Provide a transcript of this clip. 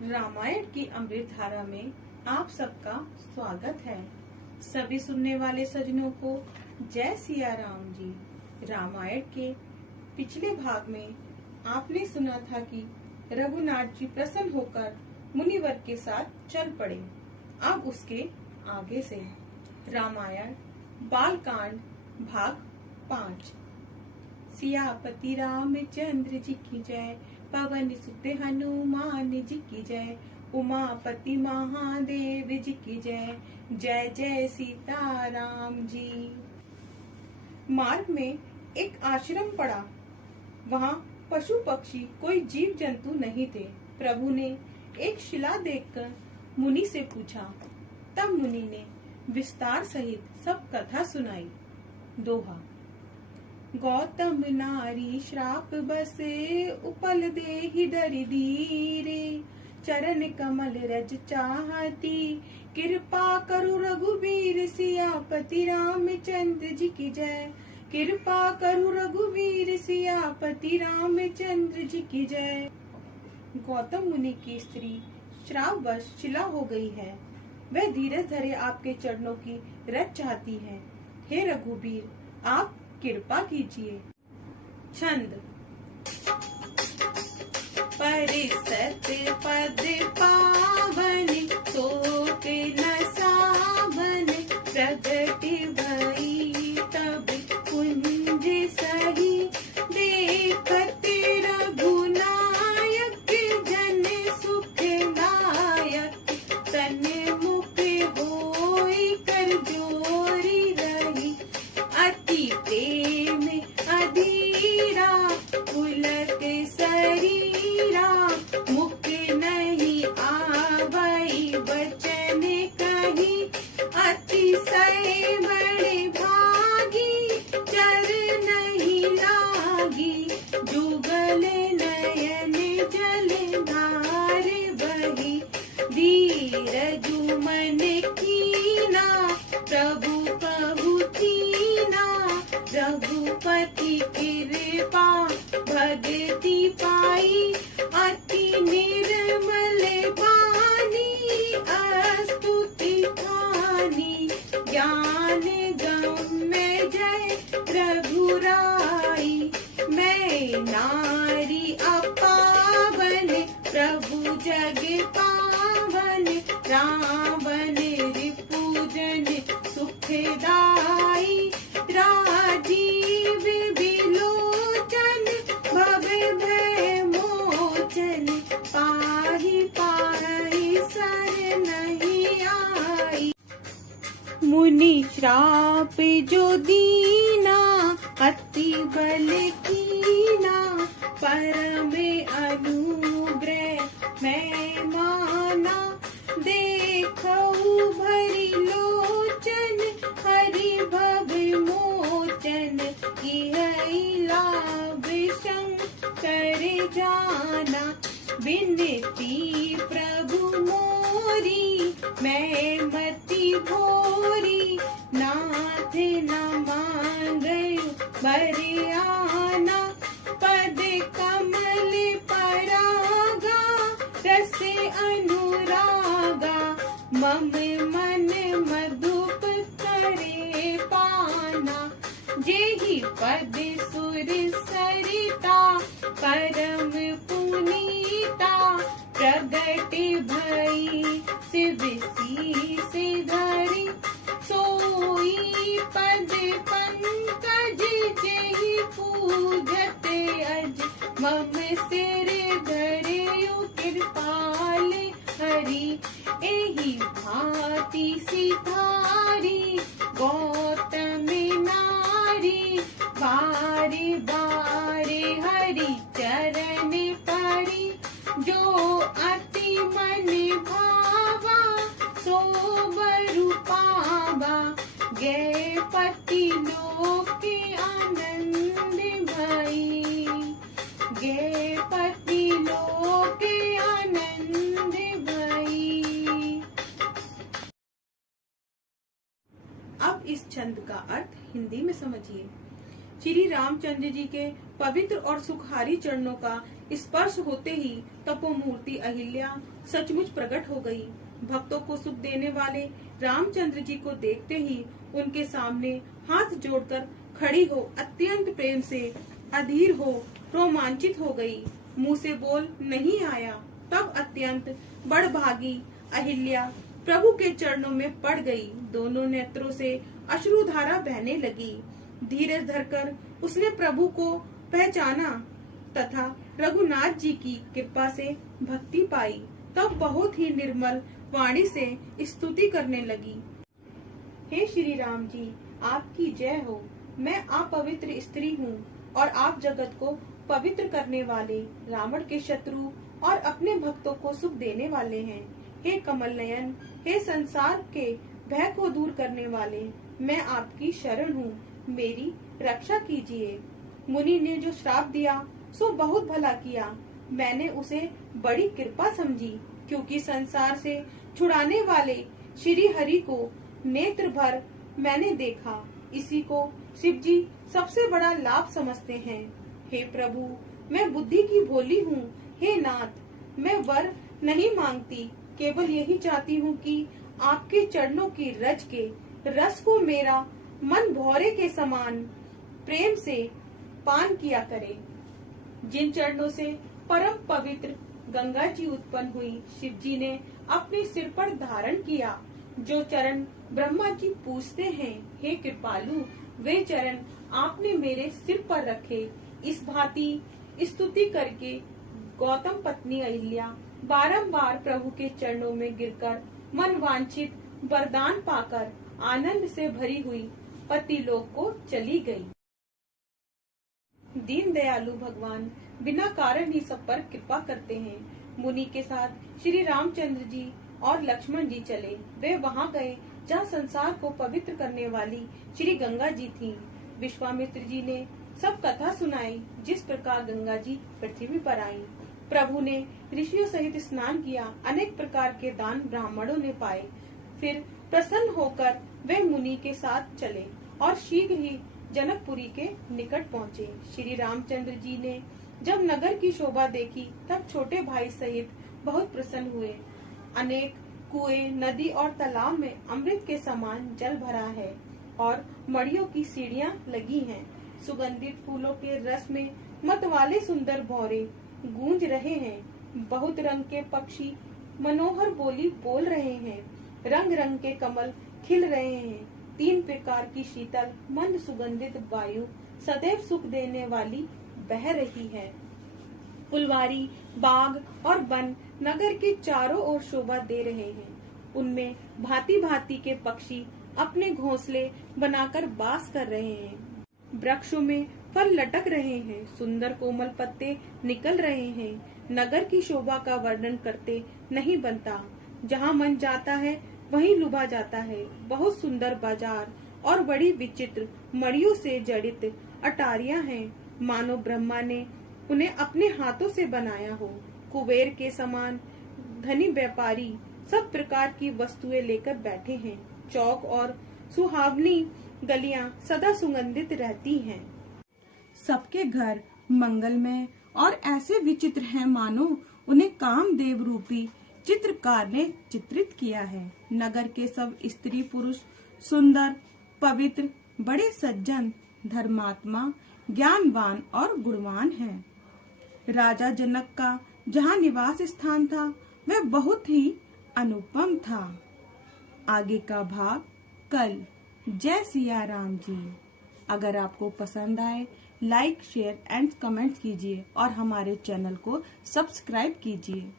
रामायण की अमृत धारा में आप सबका स्वागत है। सभी सुनने वाले सज्जनों को जय सिया राम जी। रामायण के पिछले भाग में आपने सुना था कि रघुनाथ जी प्रसन्न होकर मुनिवर के साथ चल पड़े। अब उसके आगे से रामायण बालकांड भाग 5। सियापति रामचंद्र जी की जय, पवन सुत हनुमान जी की जय, उमापति महादेव जी की जय, जय जय सीताराम जी। मार्ग में एक आश्रम पड़ा। वहाँ पशु पक्षी कोई जीव जंतु नहीं थे। प्रभु ने एक शिला देखकर मुनि से पूछा। तब मुनि ने विस्तार सहित सब कथा सुनाई। दोहा। गौतम नारी श्राप बसे, उपल देहि धरि धीरे, चरण कमल रज चाहती, कृपा करु रघुवीर सियापति रामचंद्र जी की जय, कृपा करु रघुवीर सियापति रामचंद्र जी की जय। गौतम मुनि की स्त्री श्रापवश शिला हो गई है। वह धीरज धरे आपके चरणों की रज चाहती है। हे रघुवीर, आप कृपा कीजिए। छंद। परिसत पद पावन, शोक न सावन, प्रगट भई तब कुंज सही, देखत रघुनायक जन सुखदायक, तन मुख होई कर जोरी रही, अति प्रेम अधीरा, पुलक शरीरा, मुख नहीं आवई बचन कही, अतिशय बड़े भागी, चर नहीं लागी, जुगल नयन जल धार बही, धीरजु मन कीना, प्रभु कहु कीना, रघुपति कृपा भगति पाई, अति निर्मल वाणी स्तुति खानी, ज्ञान गम्य जय रघुराई, मैं नारी अपावन, प्रभु जग पावन, रावण रिपुजन सुखदाई, राजीव विलोचन भव भय मोचन, पाहि पाहि सर नहीं आई। मुनि श्राप जो दीना, अति बल कीना, परम अनुग्रह मैं माना, देखऊ भरी लोचन, हरि भव मोचन, इहि लाभ शंकर जाना, विनती प्रभु मोरी, मैं मति भोरी, नाथ न मांगयु बरियाना, पद कमल परागा, रस अनुरागा, मम मन मधुप करे पाना, जेहि पद सुर सरिता, परम पुनीता, प्रगट भई शिव शीस धरि, सोई पद पंकज जेहि पूजत अज, मम सिर धरयु कृपाल हरि, एहि भांति सिधारी, गौतम नारी, बारे बारे हरि चरण पड़ी, जो अति मन भावा, सो बरु पावा, गए पति लोक आनंद भई, गए पति लोक आनंद भई। अब इस छंद का अर्थ हिंदी में समझिए। श्री रामचंद्र जी के पवित्र और सुखारी चरणों का स्पर्श होते ही तपोमूर्ति अहिल्या सचमुच प्रकट हो गई। भक्तों को सुख देने वाले रामचंद्र जी को देखते ही उनके सामने हाथ जोड़कर खड़ी हो अत्यंत प्रेम से अधीर हो रोमांचित हो गई। मुंह से बोल नहीं आया। तब अत्यंत बड़भागी अहिल्या प्रभु के चरणों में पड़ गई। दोनों नेत्रों से अश्रुधारा बहने लगी। धीरज धरकर उसने प्रभु को पहचाना तथा रघुनाथ जी की कृपा से भक्ति पाई। तब बहुत ही निर्मल वाणी से स्तुति करने लगी। हे श्री राम जी, आपकी जय हो। मैं अपवित्र स्त्री हूँ और आप जगत को पवित्र करने वाले, रावण के शत्रु और अपने भक्तों को सुख देने वाले हैं। हे कमल नयन, हे संसार के भय को दूर करने वाले, मैं आपकी शरण हूँ, मेरी रक्षा कीजिए। मुनि ने जो श्राप दिया सो बहुत भला किया। मैंने उसे बड़ी कृपा समझी, क्योंकि संसार से छुड़ाने वाले श्री हरि को नेत्र भर मैंने देखा। इसी को शिव जी सबसे बड़ा लाभ समझते हैं। हे प्रभु, मैं बुद्धि की भोली हूँ। हे नाथ, मैं वर नहीं मांगती, केवल यही चाहती हूँ कि आपके चरणों की रज के रस को मेरा मन भौरे के समान प्रेम से पान किया करे। जिन चरणों से परम पवित्र गंगा जी उत्पन्न हुई, शिव जी ने अपने सिर पर धारण किया। जो चरण ब्रह्मा जी पूजते हैं, हे कृपालु, वे चरण आपने मेरे सिर पर रखे। इस भांति स्तुति करके गौतम पत्नी अहिल्या बारंबार प्रभु के चरणों में गिरकर मन वांछित वरदान पाकर आनंद से भरी हुई पति लोक को चली गई। दीन दयालु भगवान बिना कारण ही सब पर कृपा करते हैं। मुनि के साथ श्री रामचंद्र जी और लक्ष्मण जी चले। वे वहां गए जहाँ संसार को पवित्र करने वाली श्री गंगा जी थीं। विश्वामित्र जी ने सब कथा सुनाई, जिस प्रकार गंगा जी पृथ्वी पर आई। प्रभु ने ऋषियों सहित स्नान किया। अनेक प्रकार के दान ब्राह्मणों ने पाए। फिर प्रसन्न होकर वे मुनि के साथ चले और शीघ्र ही जनकपुरी के निकट पहुँचे। श्री रामचंद्र जी ने जब नगर की शोभा देखी, तब छोटे भाई सहित बहुत प्रसन्न हुए। अनेक कुएं, नदी और तालाब में अमृत के समान जल भरा है और मड़ियों की सीढ़ियां लगी हैं। सुगंधित फूलों के रस में मतवाले सुंदर भौरे गूंज रहे हैं। बहुत रंग के पक्षी मनोहर बोली बोल रहे हैं। रंग रंग के कमल खिल रहे हैं। 3 प्रकार की शीतल मंद सुगंधित वायु सदैव सुख देने वाली बह रही है। फुलवारी, बाग और वन नगर के चारों ओर शोभा दे रहे हैं। उनमें भांति भांति के पक्षी अपने घोंसले बनाकर बास कर रहे हैं। वृक्षों में फल लटक रहे हैं। सुंदर कोमल पत्ते निकल रहे हैं। नगर की शोभा का वर्णन करते नहीं बनता। जहाँ मन जाता है वहीं लुभा जाता है। बहुत सुंदर बाजार और बड़ी विचित्र मड़ियों से जड़ित अटारियां हैं, मानो ब्रह्मा ने उन्हें अपने हाथों से बनाया हो। कुबेर के समान धनी व्यापारी सब प्रकार की वस्तुएं लेकर बैठे हैं। चौक और सुहावनी गलियां सदा सुगंधित रहती हैं। सबके घर मंगलमय और ऐसे विचित्र हैं मानो उन्हें कामदेव रूपी चित्रकार ने चित्रित किया है। नगर के सब स्त्री पुरुष सुंदर, पवित्र, बड़े सज्जन, धर्मात्मा, ज्ञानवान और गुणवान हैं। राजा जनक का जहाँ निवास स्थान था वह बहुत ही अनुपम था। आगे का भाग कल। जय सिया राम जी। अगर आपको पसंद आए लाइक, शेयर एंड कमेंट कीजिए और हमारे चैनल को सब्सक्राइब कीजिए।